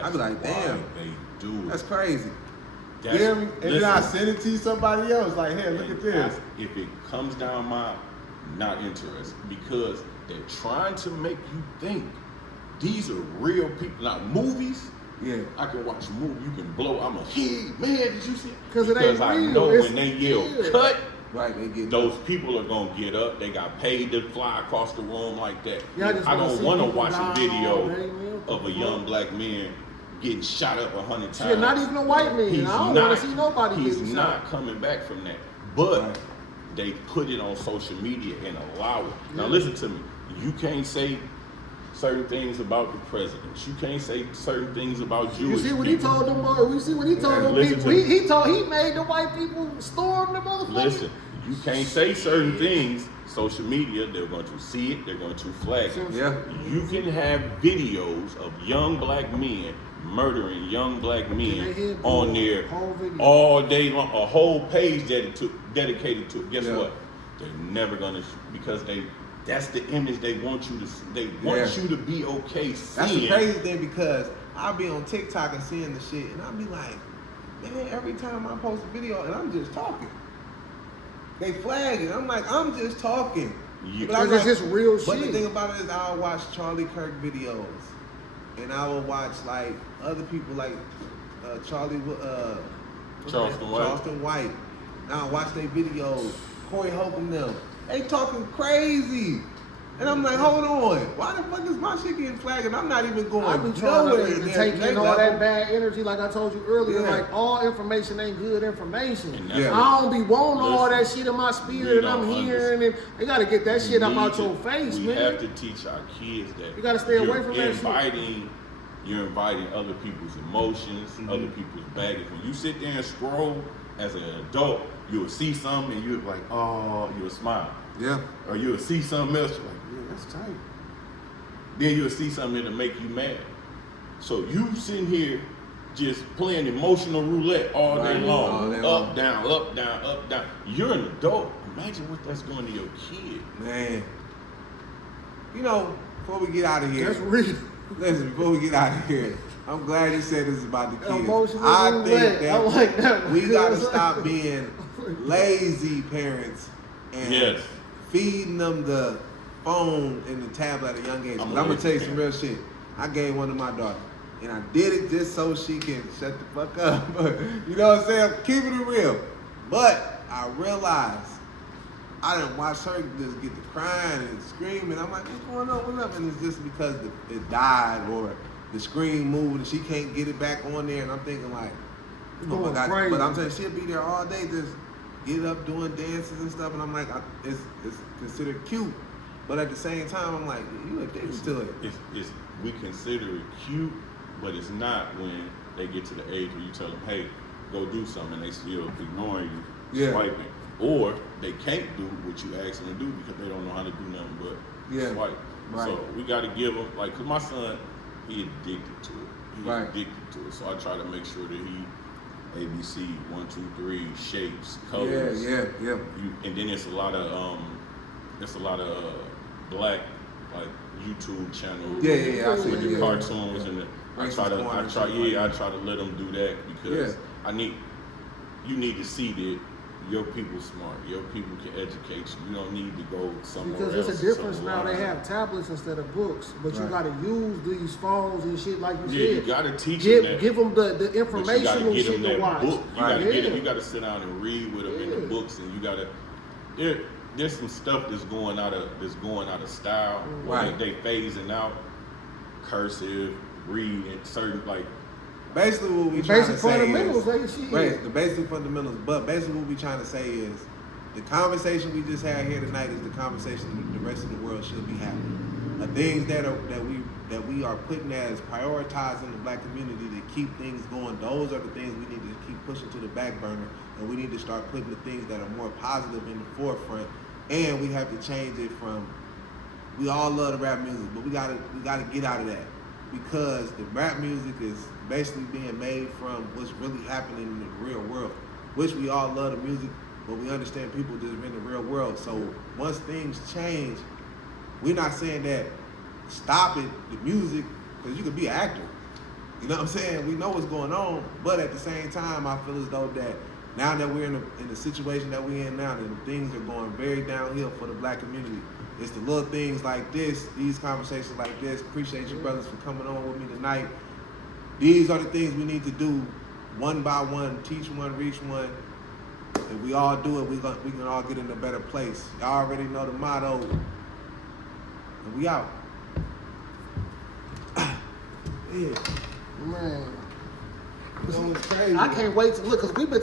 I be like, damn, they do it. that's crazy. That's, You hear me? And then I listen, send it to somebody else. Like, hey, look at this. If it comes down my, not interested, because they're trying to make you think these are real people. Now, movies, Yeah. I can watch a movie, you can blow. I'm like, hey, man, did you see it? Because it ain't I real. know It's when they yell, real. cut, Right, they get those people are going to get up. They got paid to fly across the room like that. Yeah, I just I wanna don't see want to people watch a die all video day, man. of a young black man getting shot up 100 times. Shit, not even a white man. He's I don't not- want to see nobody He's getting not shot. coming back from that. But Right. they put it on social media and allow it. Now Yeah. listen to me. You can't say certain things about the president. You can't say certain things about Jewish You see what he people. told them? You see what he told them listen people? to me. He made the white people storm the motherfucker. Listen, you can't say certain things. Social media, they're going to see it. They're going to flag it. Yeah. You can have videos of young black men murdering young black they men hit on the there whole video. all day long, a whole page dedicated to it. Guess Yeah. what? They're never gonna, because that's the image they want you to. They want Yeah. you to be okay That's the seeing. crazy thing, because I'll be on TikTok and seeing the shit, and I'll be like, man, every time I post a video and I'm just talking, they flag it. I'm like, I'm just talking. Yeah. But I'm Because it's like- just real But the shit. thing about it is, I'll watch Charlie Kirk videos, and I will watch like other people like Charleston White. Charleston White. Now I watch their videos. Corey Hope and them. They talking crazy. And I'm like, hold on. Why the fuck is my shit getting flagged? And I'm not even going I be trying nowhere to in take that in all level. that bad energy, like I told you earlier. Yeah. Like all information ain't good information. And that's Yeah. I don't be wanting all Listen, that shit in my we spirit, and I'm don't hearing it. They gotta get that shit up We out need your to- face, we man. have to teach our kids that You gotta stay away you're from that shit. You're inviting other people's emotions, other people's baggage. When you sit there and scroll as an adult, you'll see something and you'll be like, oh, you'll smile. Yeah. Or you'll see something else, you're like, yeah, that's tight. Then you'll see something that'll make you mad. So you sitting here just playing emotional roulette all day Right. long. All day long. Up, down, up, down, up, down. You're an adult. Imagine what that's going to your kid. Man. You know, before we get out of here, That's real. listen, before we get out of here, I'm glad you said this is about the kids. Emotional I roulette. think that I like that. we gotta stop being lazy parents and Yes. feeding them the phone and the tablet at a young age. I'm I'm a gonna tell you lazy some real shit. I gave one to my daughter, and I did it just so she can shut the fuck up. You know what I'm saying? Keeping it real. But I realized I didn't watch her just get to crying and screaming. I'm like, what's going on? What's up? And it's just because it died or the screen moved and she can't get it back on there. And I'm thinking like, oh my Going God. crazy. But I'm saying she'll be there all day just get up doing dances and stuff. And I'm like, it's considered cute. But at the same time, I'm like, you addicted to it. It's we consider it cute, but it's not when they get to the age where you tell them, hey, go do something, and they still ignoring you, Yeah. swiping. Or they can't do what you ask them to do because they don't know how to do nothing but Yeah. swipe. Right. So we got to give them, like, because my son, he addicted to it. He's Right. addicted to it. So I try to make sure that he ABC 1, 2, 3 shapes, colors. Yeah. And then it's a lot of black like YouTube channels. Yeah. I see With the it. Yeah. cartoons and the, I Racist try corner and to stuff like that. I try to let them do that because Yeah. you need to see that your people smart, your people can educate you. You don't need to go somewhere Because else. it's a difference somewhere now. They else. have tablets instead of books, but you Right. got to use these phones and shit like you Yeah, said. you gotta teach them that. Give them the But you gotta informational get shit them to that watch. book. You Right. gotta get them. Yeah. You gotta sit down and read with them in the Yeah. books, and you gotta. Yeah, there's some stuff that's going out of style. Right. They phasing out cursive, reading, certain like. Basically, what we trying to Basic say fundamentals, is, ain't shit. right, the basic fundamentals. But basically, what we trying to say is, the conversation we just had here tonight is the conversation that the rest of the world should be having. The things that we are putting as prioritizing the black community to keep things going. Those are the things we need to keep pushing to the back burner, and we need to start putting the things that are more positive in the forefront. And we have to change it from. We all love the rap music, but we gotta get out of that, because the rap music is basically being made from what's really happening in the real world. Which we all love the music, but we understand people just in the real world. So once things change, we're not saying that stop it, the music, because you could be an actor. You know what I'm saying? We know what's going on, but at the same time, I feel as though that now that we're in the situation that we're in now, that things are going very downhill for the black community. It's the little things like this, these conversations like this. Appreciate you brothers for coming on with me tonight. These are the things we need to do one by one, teach one, reach one. If we all do it, we can all get in a better place. Y'all already know the motto. And we out. Yeah. Man. It's crazy. I can't wait to look, because we've been